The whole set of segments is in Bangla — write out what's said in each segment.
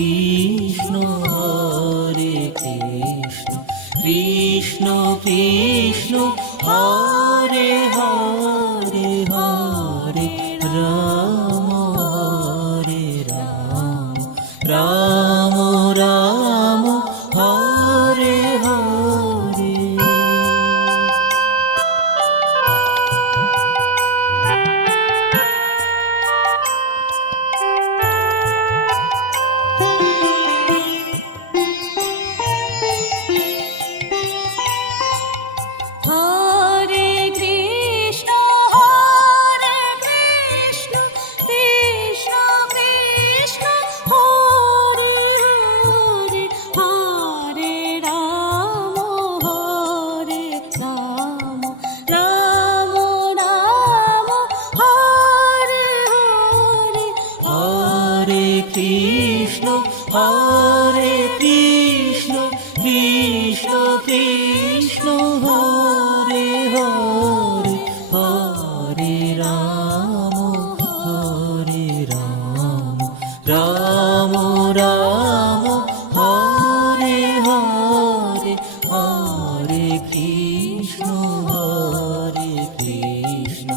কৃষ্ণ হরে কৃষ্ণ কৃষ্ণ কৃষ্ণ হরে হরে হরে রাম হরে রাম রাম রাম হরে হরে। কৃষ্ণ হরে কৃষ্ণ কৃষ্ণ কৃষ্ণ হরে হরে হরে রাম রাম রাম হরে হরে হরে কৃষ্ণ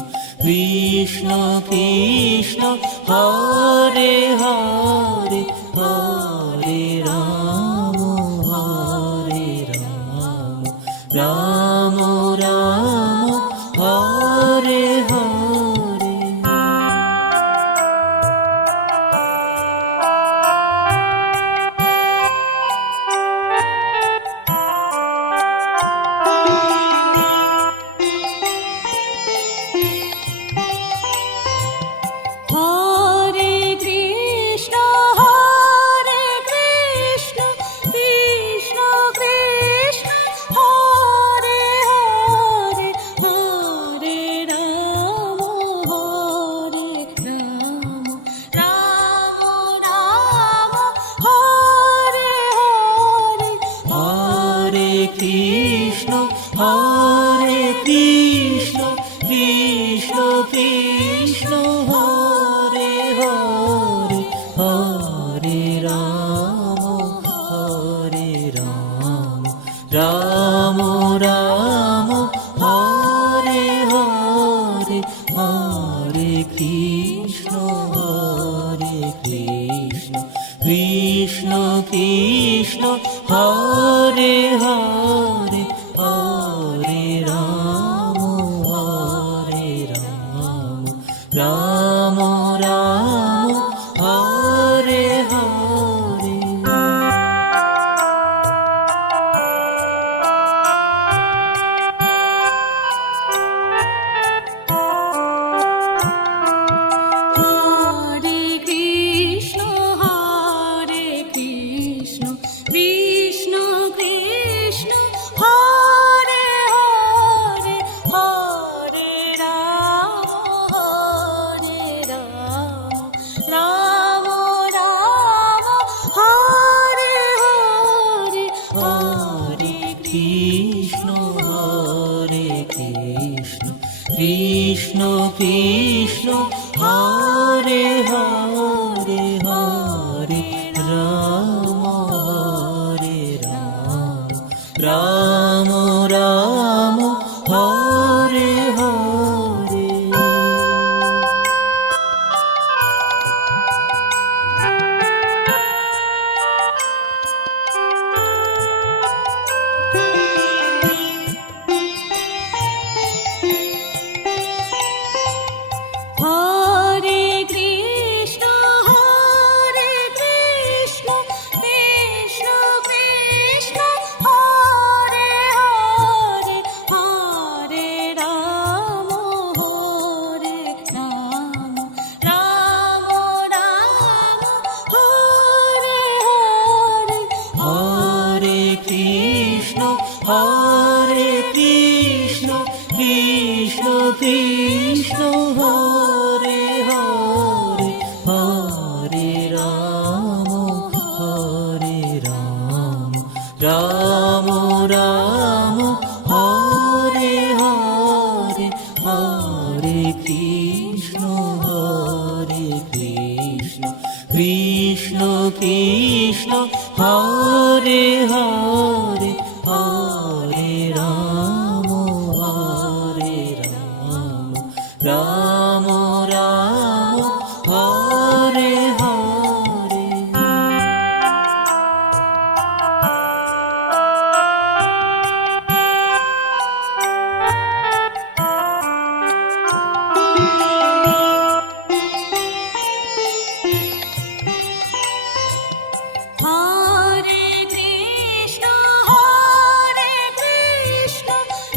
কৃষ্ণ কৃষ্ণ হরে হরে হরে রাম রাম রাম হরে হরে। কৃষ্ণ হরে কৃষ্ণ কৃষ্ণ কৃষ্ণ হরে হরে হরে রাম রাম রাম হরে হরে হরে কৃষ্ণ কৃষ্ণ কৃষ্ণ হরে হরে হরে রাম রাম রাম হরে হরে। কৃষ্ণ হরে কৃষ্ণ কৃষ্ণ কৃষ্ণ হরে হরে হরে রাম রাম রাম হরে হরে। হরে কৃষ্ণ কৃষ্ণ হরে হরে হরে রাম রাম রাম হরে হরে। হরে কৃষ্ণ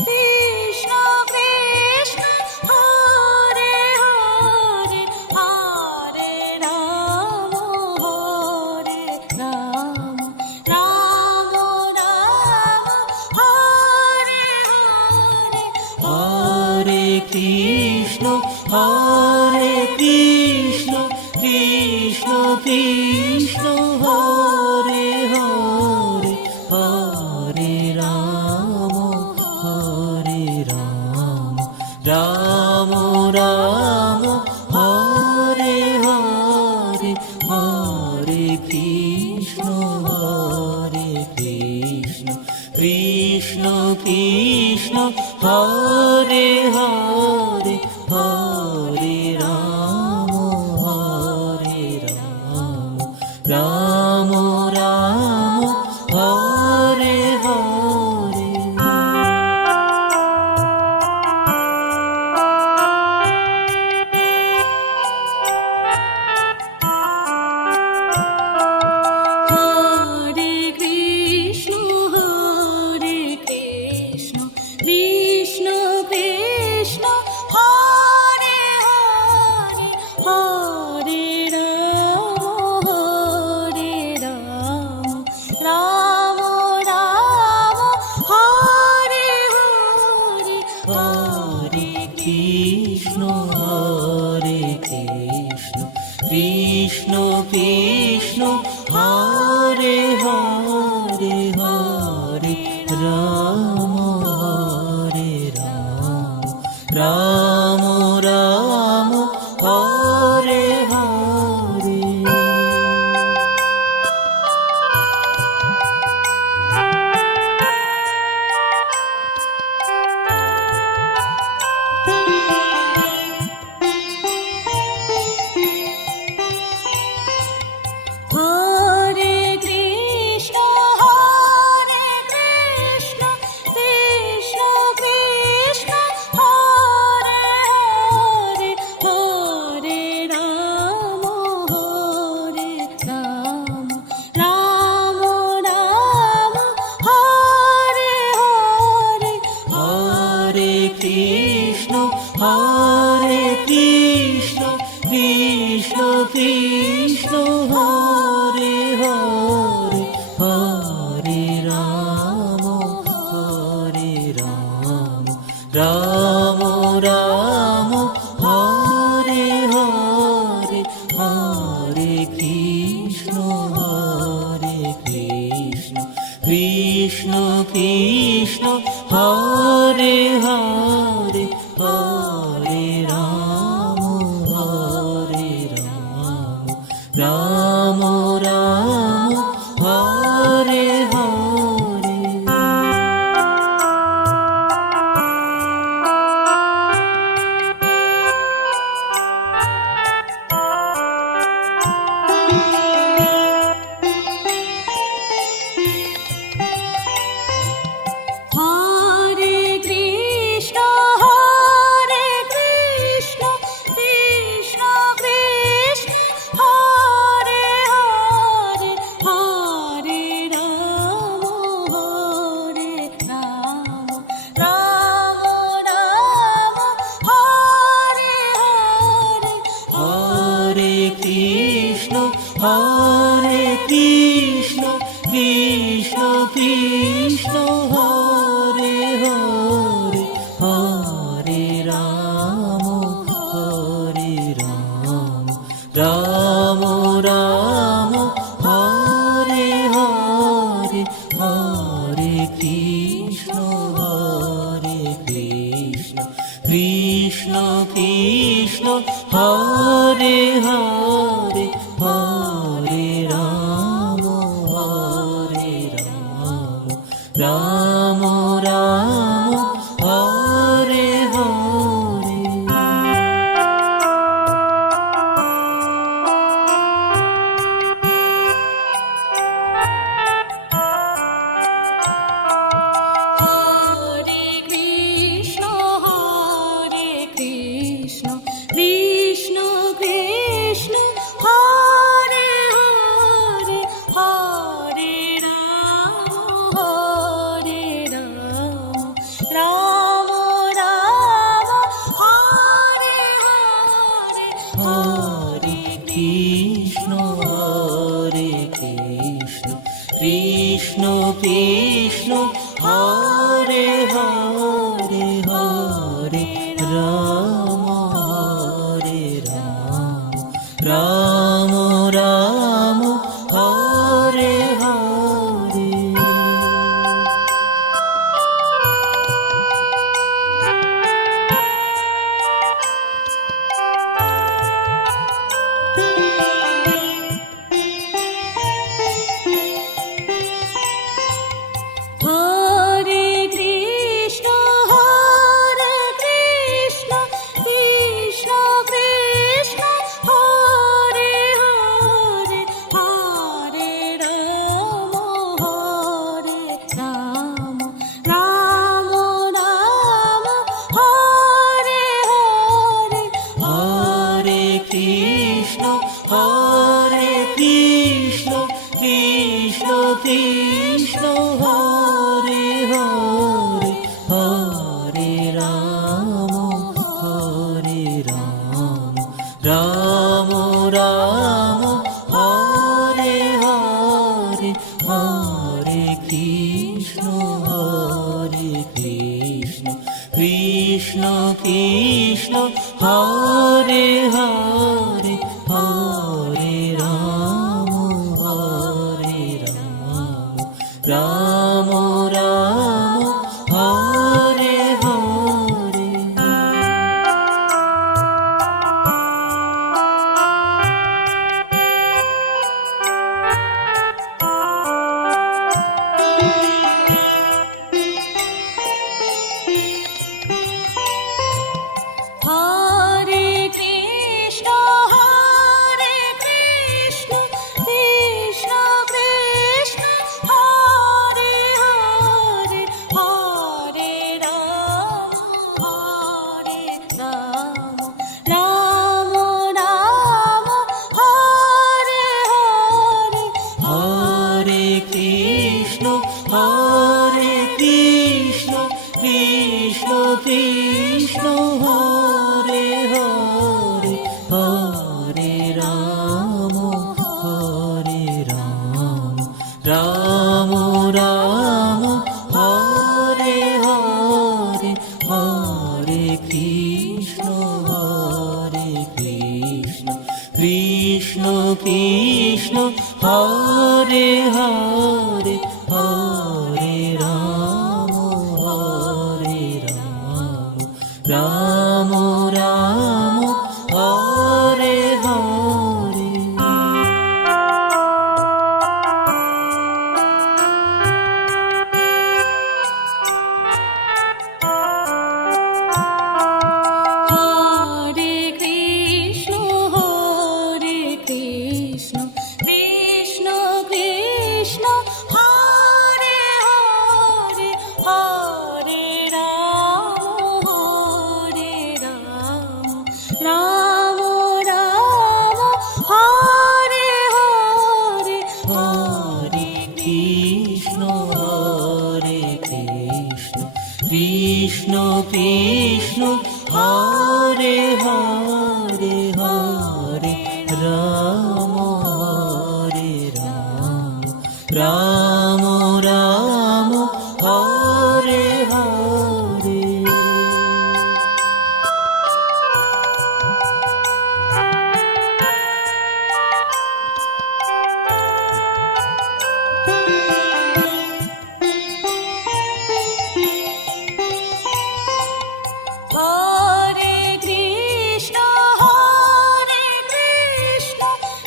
কৃষ্ণ কৃষ্ণ হরে হরে হরে রাম রাম রাম হরে হরে। হরে কৃষ্ণ কৃষ্ণ কৃষ্ণ হরে হরে হরে রাম রাম রাম হরে হরে হরে কৃষ্ণ কৃষ্ণ কৃষ্ণ হরে হরে হরে রাম রাম রাম হরে হরে। হরে কৃষ্ণ কৃষ্ণ কৃষ্ণ হরে হরে হরে রাম রাম রাম হরে হরে। হরে কৃষ্ণ কৃষ্ণ কৃষ্ণ হরে হরে হরে রাম রাম রাম হরে হরে। হরে কৃষ্ণ কৃষ্ণ কৃষ্ণ হরে হরে হরে রাম রাম রাম হরে হরে। হরে কৃষ্ণ কৃষ্ণ কৃষ্ণ হরে হরে হরে রাম রাম রাম হরে হরে হরে কৃষ্ণ কৃষ্ণ কৃষ্ণ হরে হরে হরে রাম রাম রাম হরে হরে। হরে কৃষ্ণ কৃষ্ণ কৃষ্ণ হরে হরে হরে রাম রাম রাম হরে হরে। হরে কৃষ্ণ কৃষ্ণ কৃষ্ণ হরে হরে হরে রাম রাম রাম হরে হরে হরে কৃষ্ণ কৃষ্ণ কৃষ্ণ হরে হরে হরে রাম কৃষ্ণ হরে কৃষ্ণ কৃষ্ণ কৃষ্ণ হরে হরে হরে রাম হরে রাম রাম রাম হরে হরে। হরে কৃষ্ণ কৃষ্ণ কৃষ্ণ হরে হরে হরে রাম রাম রাম হরে হরে। হরে কৃষ্ণ কৃষ্ণ কৃষ্ণ হরে হরে হরে রাম রাম রাম হরে হরে হরে কৃষ্ণ কৃষ্ণ কৃষ্ণ হরে হরে হরে রাম রাম রাম হরে হরে। হরে কৃষ্ণ কৃষ্ণ কৃষ্ণ হরে হরে হরে রাম রাম রাম হরে হরে। হরে কৃষ্ণ কৃষ্ণ কৃষ্ণ হরে হরে হরে রাম রাম রাম হরে হরে হরে কৃষ্ণ কৃষ্ণ কৃষ্ণ হরে হরে হরে রাম রাম রাম হরে হরে। হরে কৃষ্ণ কৃষ্ণ কৃষ্ণ হরে হরে হরে রাম রাম রাম হরে হরে। হরে কৃষ্ণ কৃষ্ণ কৃষ্ণ হরে হরে হরে রাম রাম রাম হরে হরে। হরে কৃষ্ণ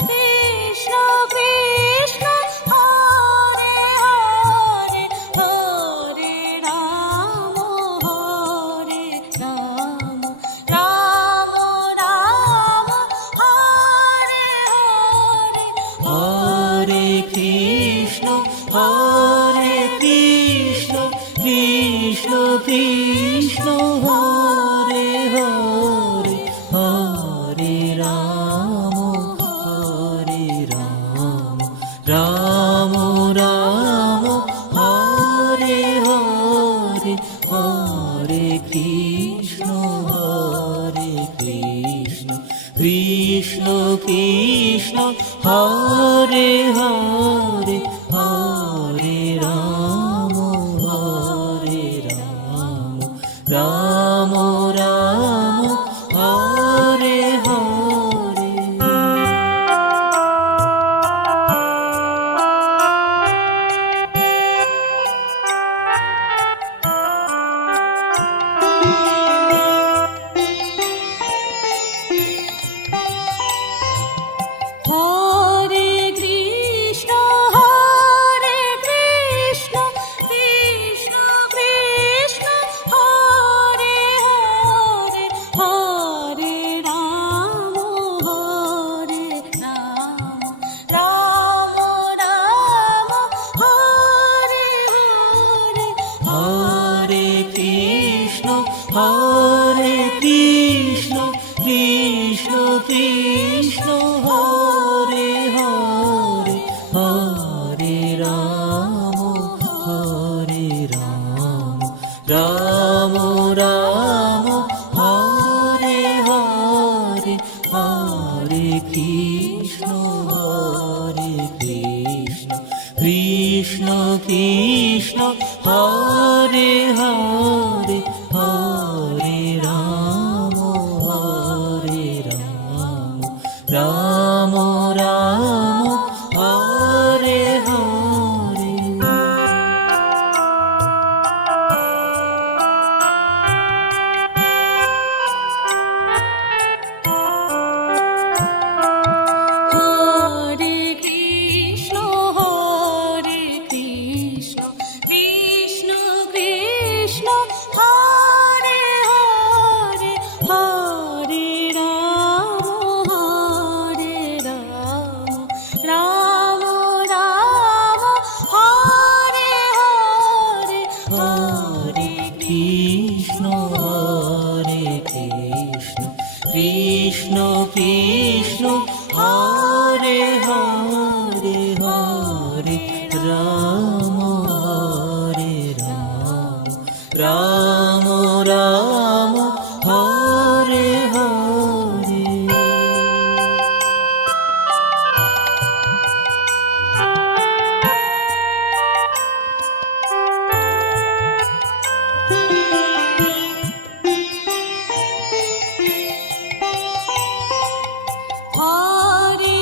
কৃষ্ণ কৃষ্ণ হরে হরে হরে রাম রাম রাম হরে হরে। হরে কৃষ্ণ কৃষ্ণ কৃষ্ণ হরে হরে হরে রাম রাম রাম হরে হরে হরে কৃষ্ণ কৃষ্ণ কৃষ্ণ হরে হরে হরে রাম রাম রাম হরে হরে। হরে কৃষ্ণ হরে কৃষ্ণ কৃষ্ণ কৃষ্ণ হরে হরে হরে রাম রাম রাম হরে হরে। হরে কৃষ্ণ হরে কৃষ্ণ কৃষ্ণ কৃষ্ণ হরে হরে হরে রাম রাম রাম হরে হরে হরে কৃষ্ণ কৃষ্ণ কৃষ্ণ হরে হরে হরে রাম রাম রাম হরে হরে। হরে কৃষ্ণ কৃষ্ণ কৃষ্ণ হরে হরে হরে রাম রাম রাম হরে হরে হরে কৃষ্ণ কৃষ্ণ কৃষ্ণ হরে হরে হরে রাম রাম রাম হরে হরে। হরে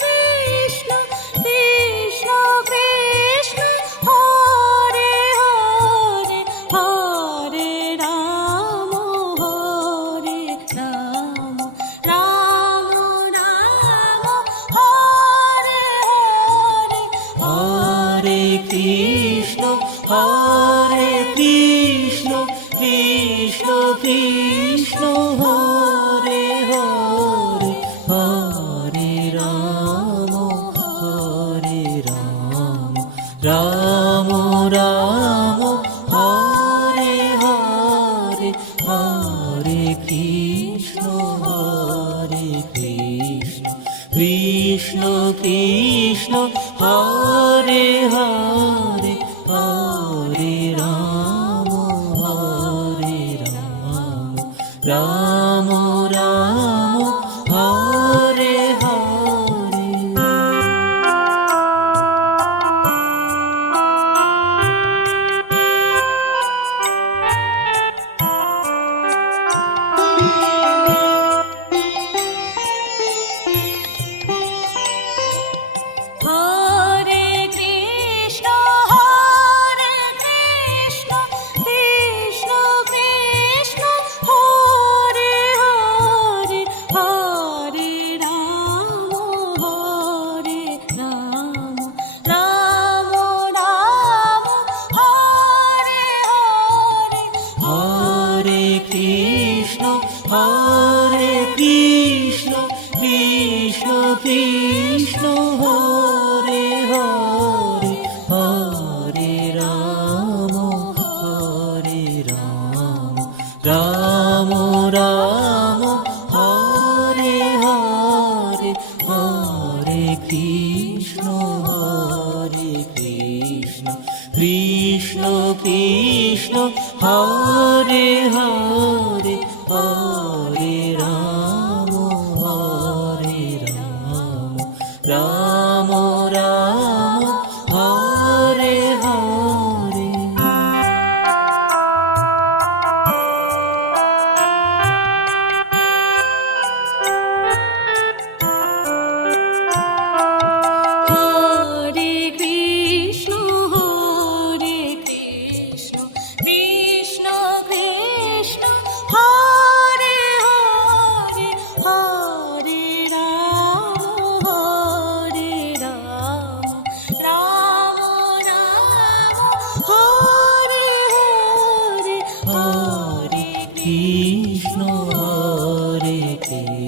কৃষ্ণ কৃষ্ণ কৃষ্ণ হরে হরে হরে রাম রাম হরে হরে। হরে কৃষ্ণ হরে কৃষ্ণ কৃষ্ণ কৃষ্ণ হরে হরে হরে রাম রাম রাম হরে হরে হরে কৃষ্ণ কৃষ্ণ কৃষ্ণ হরে হরে হরে রাম রাম রাম হরে হরে। হরে কৃষ্ণ হরে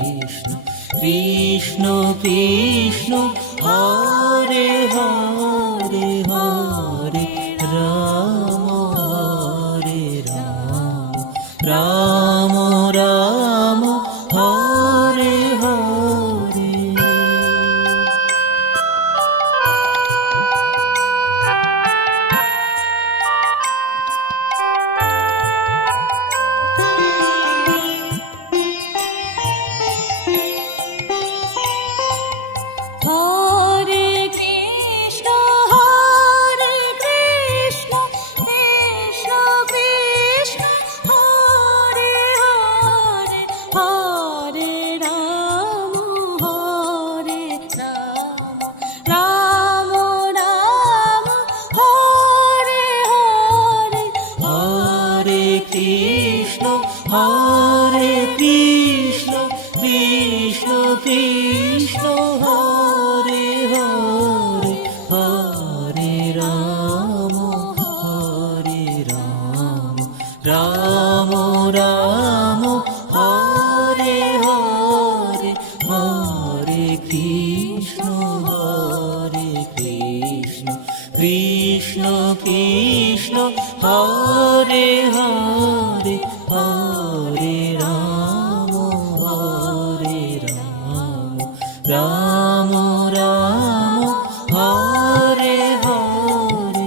কৃষ্ণ কৃষ্ণ কৃষ্ণ হরে হরে হরে রাম হরে রাম রাম রাম হরে হরে। হরে কৃষ্ণ কৃষ্ণ কৃষ্ণ হরে হরে হরে রাম হরে রাম রাম রাম হরে হরে। হরে কৃষ্ণ হরে কৃষ্ণ কৃষ্ণ কৃষ্ণ হরে হরে হরে রাম রাম রাম হরে হরে হরে কৃষ্ণ কৃষ্ণ কৃষ্ণ হরে হরে হরে রাম রাম রাম হরে হরে।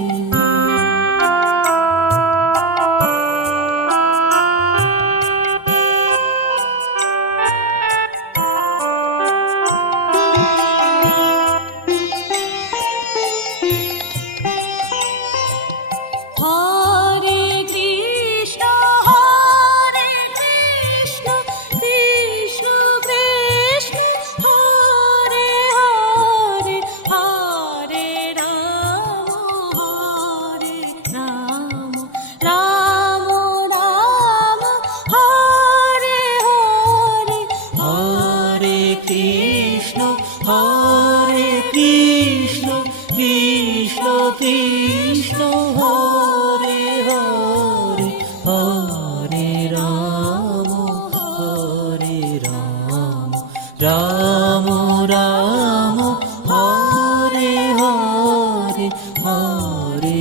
হরে কৃষ্ণ কৃষ্ণ কৃষ্ণ হরে হরে হরে রাম রাম রাম হরে হরে। হরে কৃষ্ণ কৃষ্ণ কৃষ্ণ হরে হরে হরে রাম রাম রাম হরে হরে হরে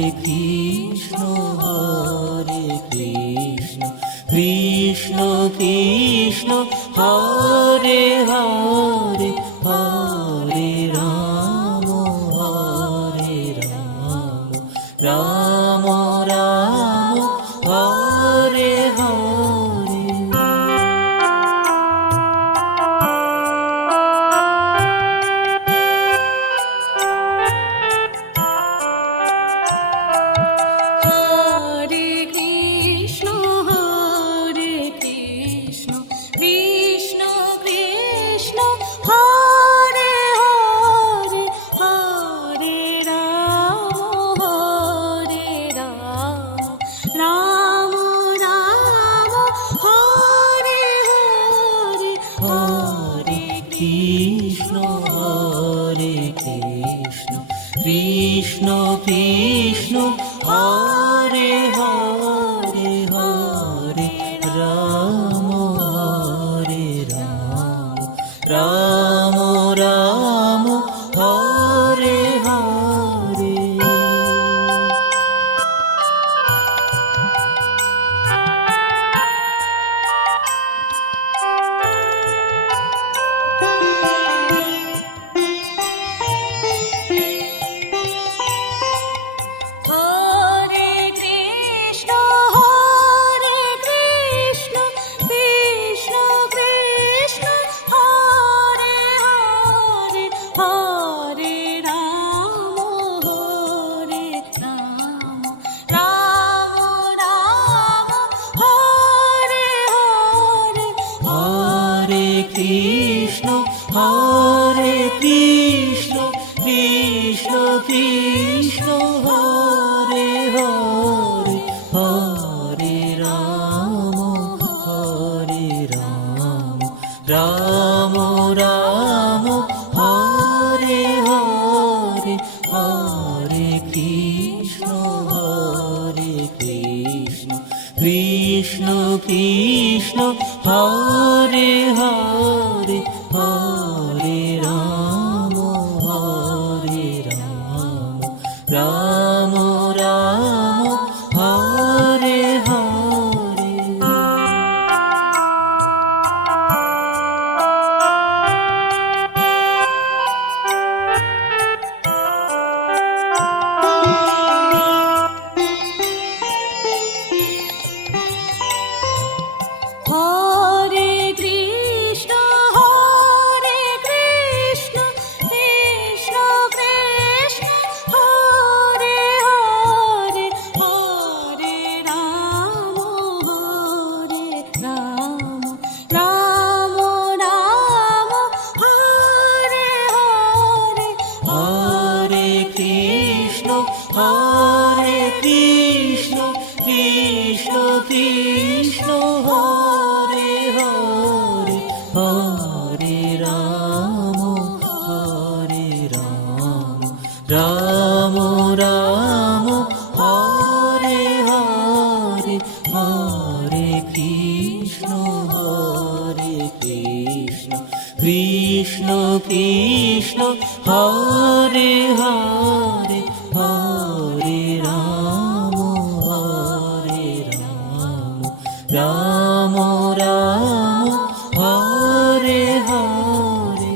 কৃষ্ণ কৃষ্ণ কৃষ্ণ হরে হরে হরে রাম রাম রাম হরে হরে। হরে কৃষ্ণ কৃষ্ণ কৃষ্ণ হরে হরে হরে রাম রাম রাম হরে হরে হরে কৃষ্ণ কৃষ্ণ কৃষ্ণ হরে হরে হরে রাম রাম রাম হরে হরে। হরে কৃষ্ণ কৃষ্ণ কৃষ্ণ হরে হরে হরে রাম রাম হরে হরে। হরে কৃষ্ণ কৃষ্ণ কৃষ্ণ হরে হরে হরে রাম রাম রাম হরে হরে হরে কৃষ্ণ কৃষ্ণ কৃষ্ণ হরে হরে রাম রাম হরে হরে হরে কৃষ্ণ কৃষ্ণ কৃষ্ণ হরে হরে হরে রাম রাম রাম হরে হরে হরে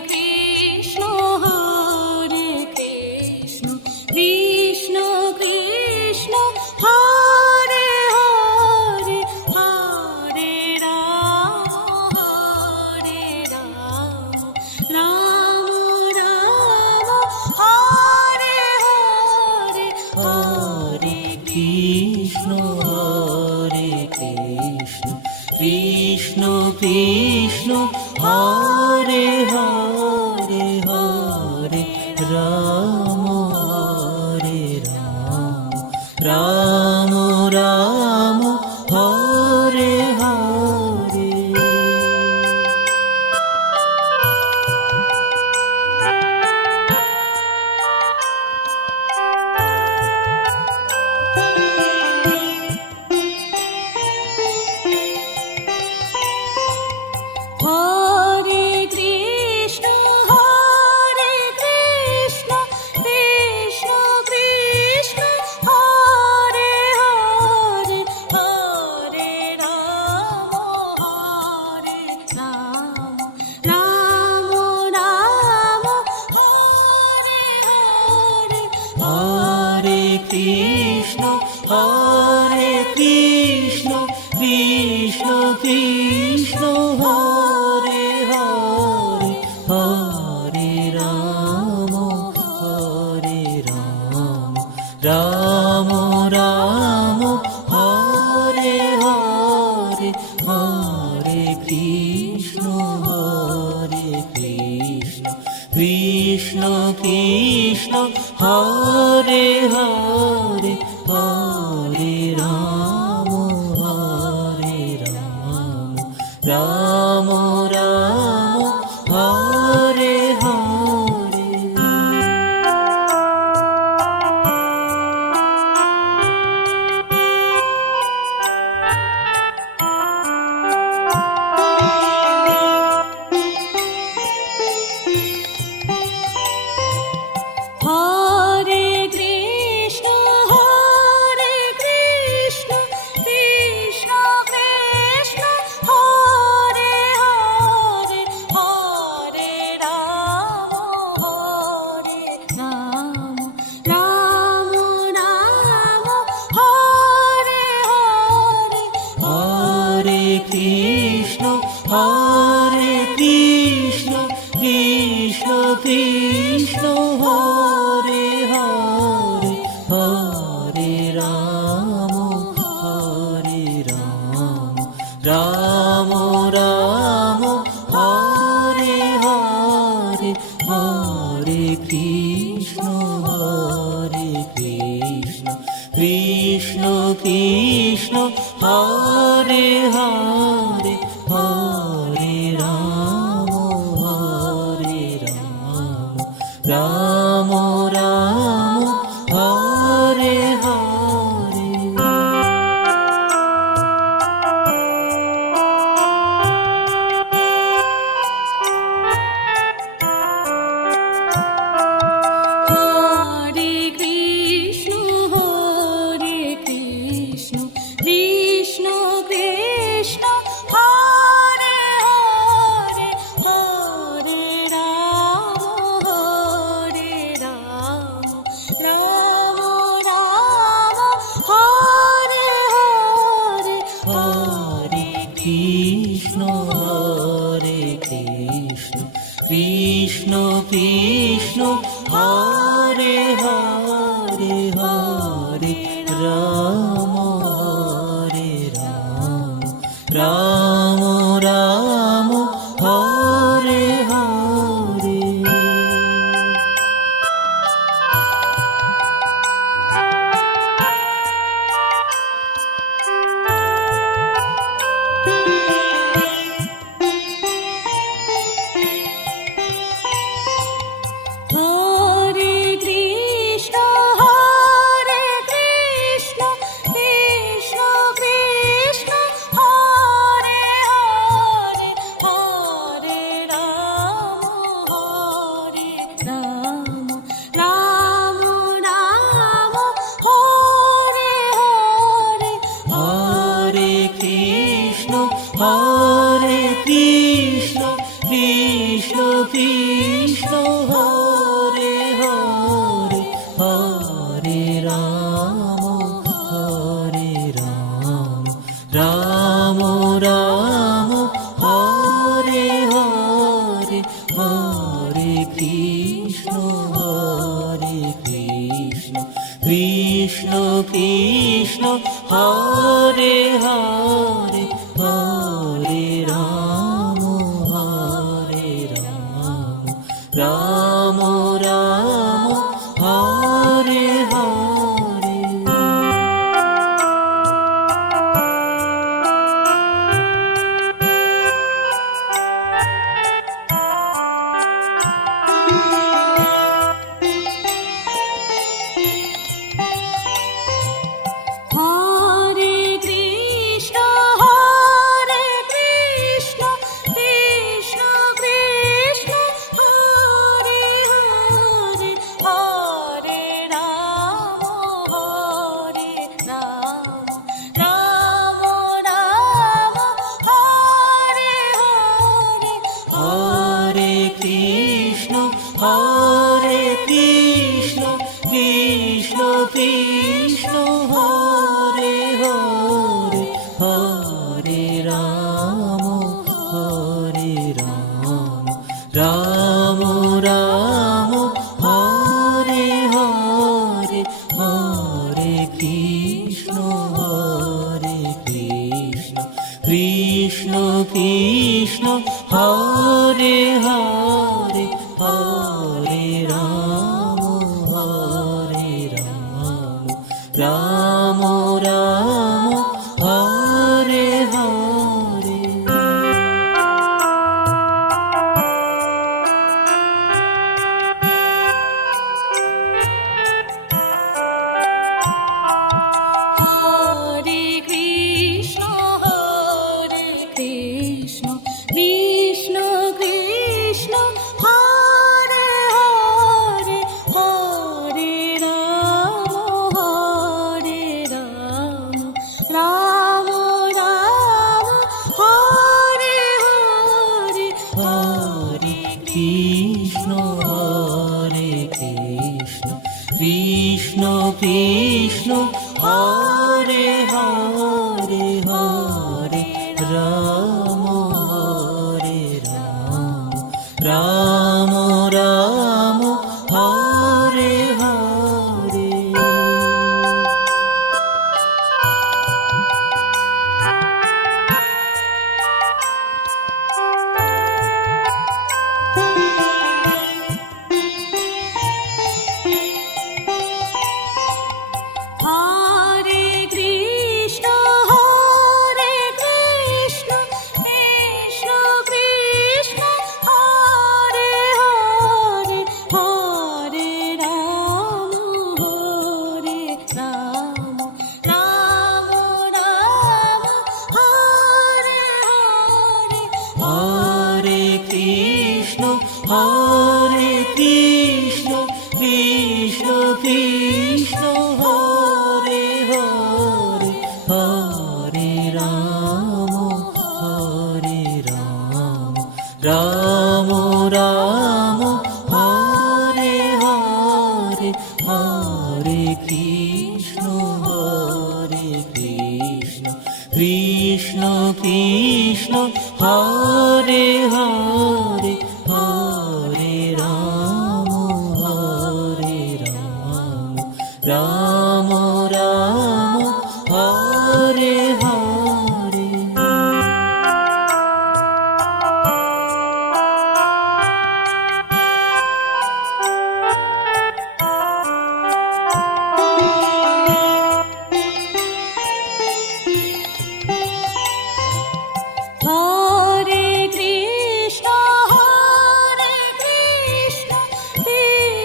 কৃষ্ণ কৃষ্ণ কৃষ্ণ হরে হরে হরে রাম রাম রাম হরে হরে হরে কৃষ্ণ কৃষ্ণ কৃষ্ণ হরে হরে হরে রাম রাম রাম হরে হরে হরে কৃষ্ণ কৃষ্ণ কৃষ্ণ হরে হরে হরে রাম রাম রাম হরে হরে হরে কৃষ্ণ কৃষ্ণ কৃষ্ণ হরে হরে হরে রাম রাম রাম হরে হরে হরে কৃষ্ণ কৃষ্ণ কৃষ্ণ হরে হরে হরে রাম রাম রাম হরে হরে হরে কৃষ্ণ কৃষ্ণ কৃষ্ণ হরে হরে হরে রাম রাম হরে হরে হরে কৃষ্ণ কৃষ্ণ কৃষ্ণ হরে হরে হরে রাম রাম রাম হরে হরে হরে কৃষ্ণ কৃষ্ণ কৃষ্ণ হরে হরে হরে রাম রাম রাম হরে হরে হরে কৃষ্ণ কৃষ্ণ কৃষ্ণ হরে হরে হরে রাম রাম রাম হরে হরে হরে কৃষ্ণ কৃষ্ণ কৃষ্ণ হরে হরে হরে রাম রাম রাম হরে হরে হরে কৃষ্ণ হরে কৃষ্ণ কৃষ্ণ কৃষ্ণ হরে হরে হরে রাম রাম রাম হরে হরে হরে কৃষ্ণ হরে কৃষ্ণ কৃষ্ণ কৃষ্ণ হরে হরে হরে রাম রাম রাম হরে হরে হরে কৃষ্ণ কৃষ্ণ কৃষ্ণ হরে হরে হরে রাম রাম রাম হরে হরে হরে কৃষ্ণ কৃষ্ণ কৃষ্ণ হরে হরে হরে রাম রাম রাম হরে হরে হরে কৃষ্ণ হরে কৃষ্ণ কৃষ্ণ কৃষ্ণ হরে হরে হরে রাম রাম রাম হরে হরে হরে কৃষ্ণ কৃষ্ণ কৃষ্ণ হরে হরে হরে রাম রাম রাম হরে হরে হরে কৃষ্ণ কৃষ্ণ কৃষ্ণ হরে হরে হরে রাম রাম রাম হরে হরে হরে কৃষ্ণ কৃষ্ণ কৃষ্ণ হরে হরে হরে রাম রাম রাম হরে হরে হরে কৃষ্ণ কৃষ্ণ কৃষ্ণ হরে হরে হরে রাম রাম হরে হরে হরে কৃষ্ণ কৃষ্ণ কৃষ্ণ হরে হরে হরে রাম রাম রাম হরে হরে হরে কৃষ্ণ কৃষ্ণ কৃষ্ণ হরে হরে হরে রাম রাম রাম হরে হরে হরে কৃষ্ণ কৃষ্ণ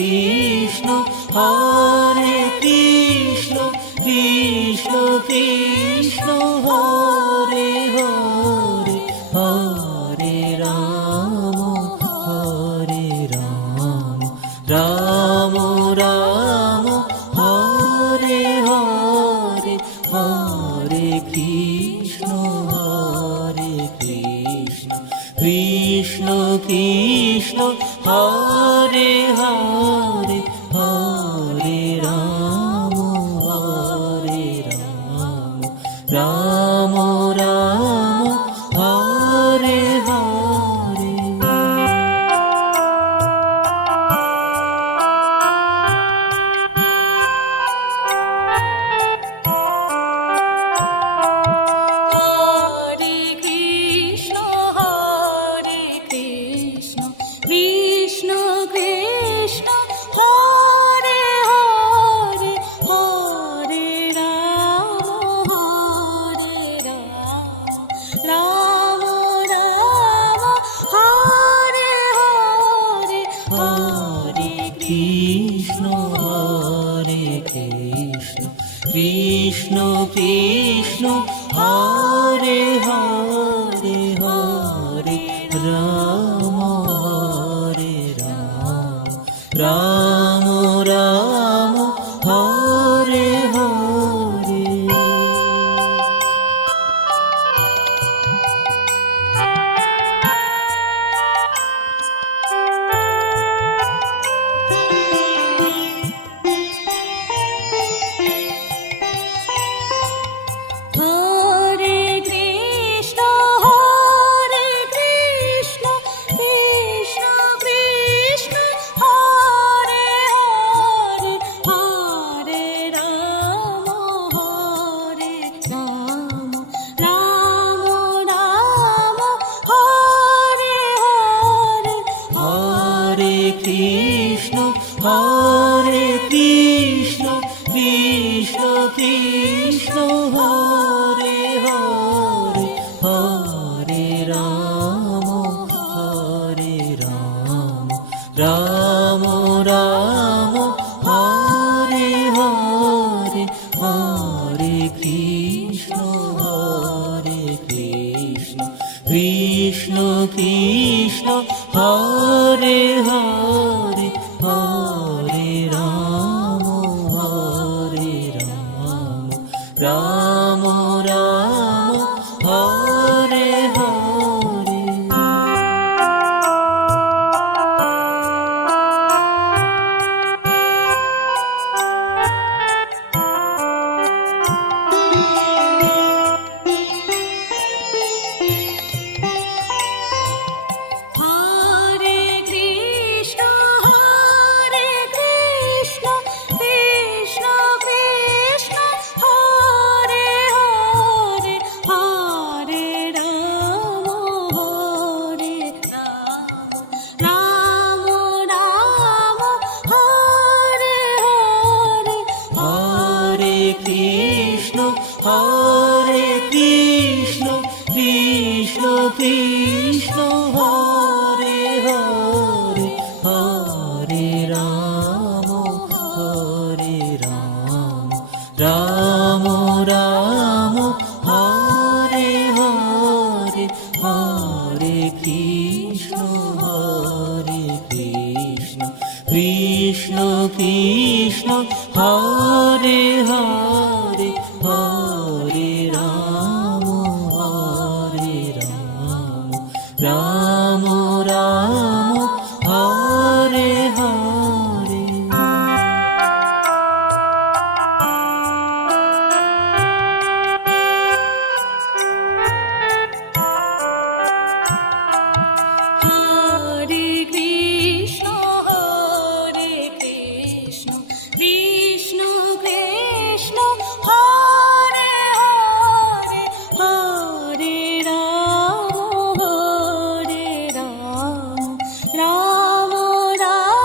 কৃষ্ণ হরে কৃষ্ণ কৃষ্ণ কৃষ্ণ হরে হরে হরে রাম রাম রাম হরে হরে হরে কৃষ্ণ কৃষ্ণ কৃষ্ণ হরে হরে হরে রাম রাম রাম হরে হরে হরে কৃষ্ণ কৃষ্ণ কৃষ্ণ হরে হরে হরে রাম রাম রাম হরে হরে হরে কৃষ্ণ কৃষ্ণ কৃষ্ণ হরে হরে হরে রাম রাম রাম হরে হরে হরে কৃষ্ণ কৃষ্ণ কৃষ্ণ হরে হরে হরে রাম রাম রাম হরে হরে হরে কৃষ্ণ কৃষ্ণ কৃষ্ণ হরে হরে হরে রাম রাম রাম হরে হরে হরে কৃষ্ণ কৃষ্ণ কৃষ্ণ হরে হরে হরে রাম রাম রাম হরে হরে হরে কৃষ্ণ কৃষ্ণ কৃষ্ণ হরে হরে হরে রাম রাম রাম হরে হরে হরে কৃষ্ণ কৃষ্ণ কৃষ্ণ হরে হরে হরে রাম রাম রাম হরে হরে হরে কৃষ্ণ কৃষ্ণ কৃষ্ণ হরে হরে হরে রাম রাম রাম হরে হরে হরে কৃষ্ণ কৃষ্ণ কৃষ্ণ হরে হরে হরে রাম রাম রাম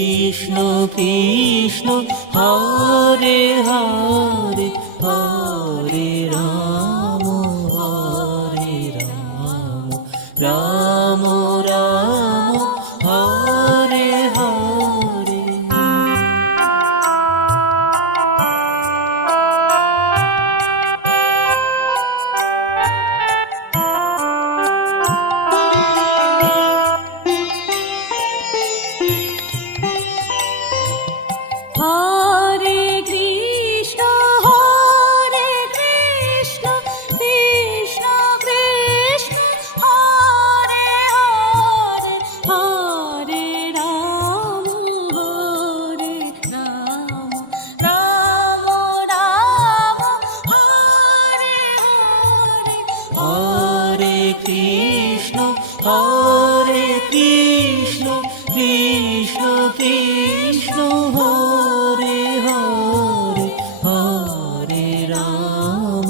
কৃষ্ণ কৃষ্ণ হরে হরে হরে রাম রাম রাম হরে হরে। হরে কৃষ্ণ কৃষ্ণ কৃষ্ণ হরে হরে হরে রাম রাম রাম হরে হরে। হরে কৃষ্ণ কৃষ্ণ কৃষ্ণ হরে হরে হরে রাম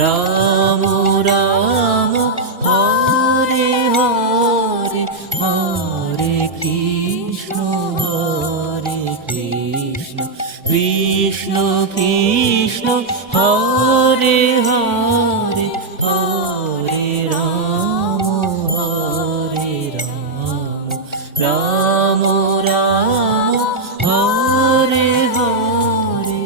রাম রাম হরে হরে হরে কৃষ্ণ কৃষ্ণ কৃষ্ণ হরে হরে হরে রাম রাম রাম হরে হরে।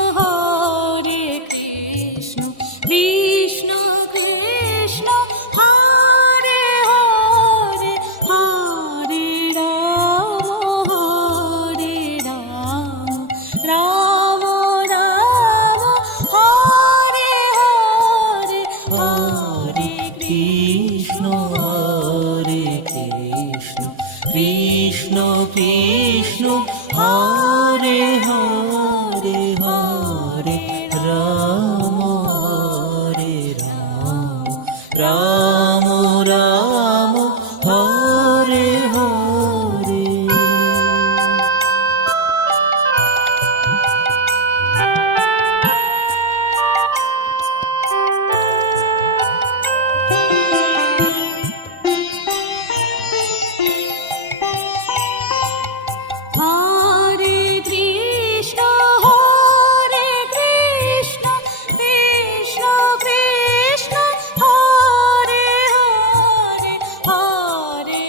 হরে কৃষ্ণ কৃষ্ণ কৃষ্ণ হরে হরে হরে রাম রাম রাম হরে হরে হরে কৃষ্ণ কৃষ্ণ কৃষ্ণ হরে হরে হরে রাম রাম রাম হরে হরে। হরে কৃষ্ণ কৃষ্ণ কৃষ্ণ হরে হরে হরে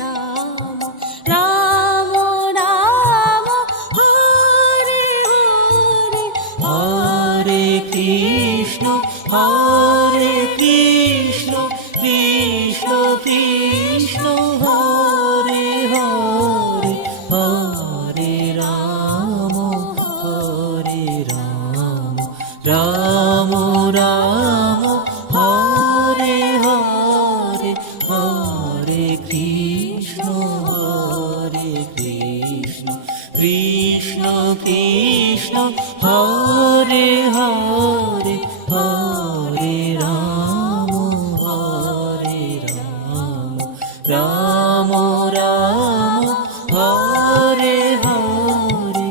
রাম রাম রাম হরে হরে। হরে কৃষ্ণ কৃষ্ণ কৃষ্ণ হরে হরে হরে রাম রাম রাম হরে হরে হরে কৃষ্ণ কৃষ্ণ কৃষ্ণ হরে হরে হরে রাম রাম রাম হরে হরে।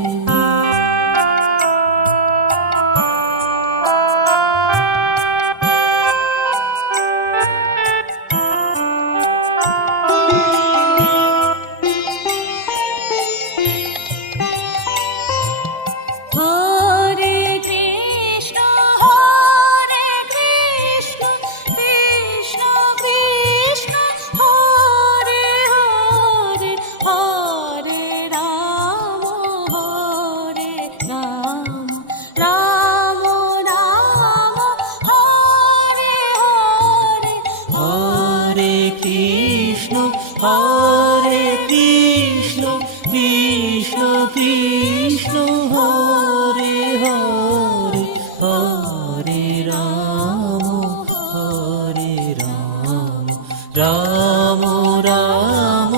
হরে কৃষ্ণ কৃষ্ণ কৃষ্ণ হরে হরে হরে রাম রাম রাম হরে হরে। হরে কৃষ্ণ কৃষ্ণ কৃষ্ণ হরে হরে হরে রাম রাম রাম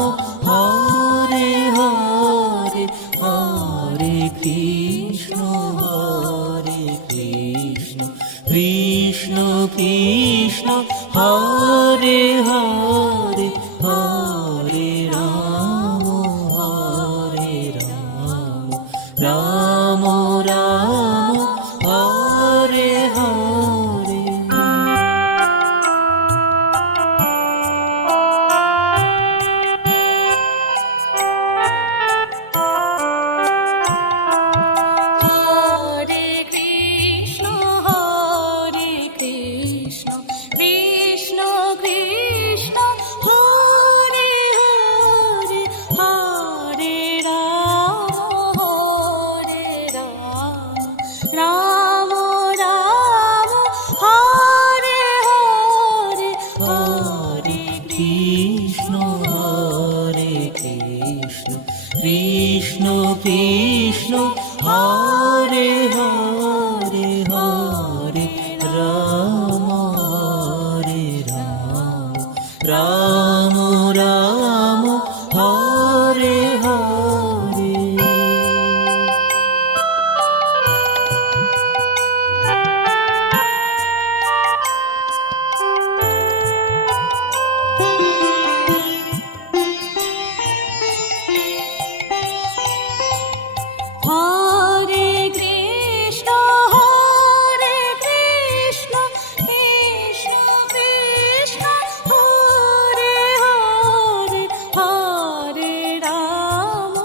হরে হরে হরে কৃষ্ণ কৃষ্ণ কৃষ্ণ হরে হরে হরে কৃষ্ণ কৃষ্ণ কৃষ্ণ হরে হরে হরে রাম হরে রাম রাম রাম হরে হরে। হরে কৃষ্ণ কৃষ্ণ কৃষ্ণ হরে হরে হরে রাম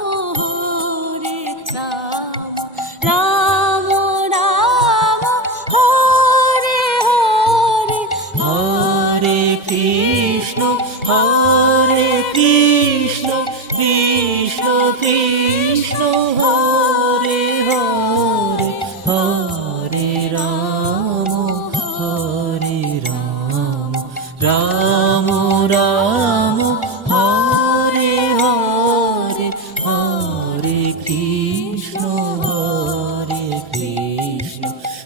রাম রাম হরে হরে হরে কৃষ্ণ কৃষ্ণ কৃষ্ণ হরে হরে হরে রাম রাম রাম হরে হরে হরে কৃষ্ণ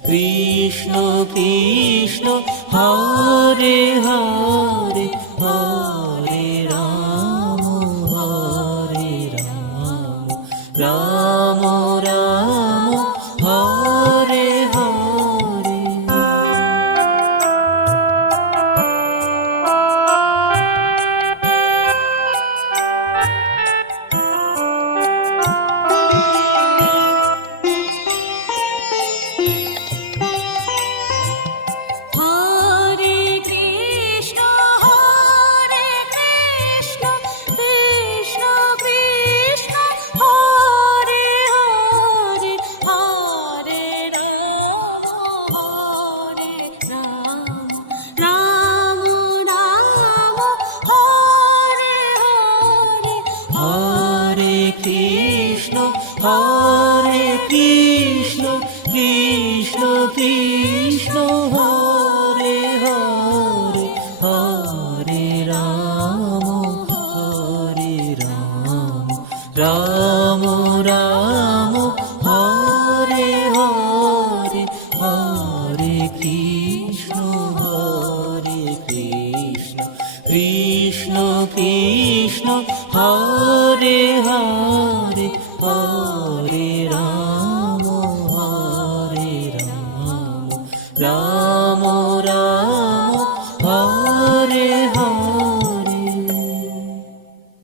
কৃষ্ণ কৃষ্ণ হরে হরে হরে রাম রাম রাম হরে হরে। হরে কৃষ্ণ কৃষ্ণ কৃষ্ণ হরে হরে হরে রাম রাম রাম হরে হরে হরে কৃষ্ণ কৃষ্ণ কৃষ্ণ কৃষ্ণ হরে হরে হরে রাম রাম রাম হরে হরে হরে কৃষ্ণ কৃষ্ণ কৃষ্ণ হরে হরে হরে রাম রাম রাম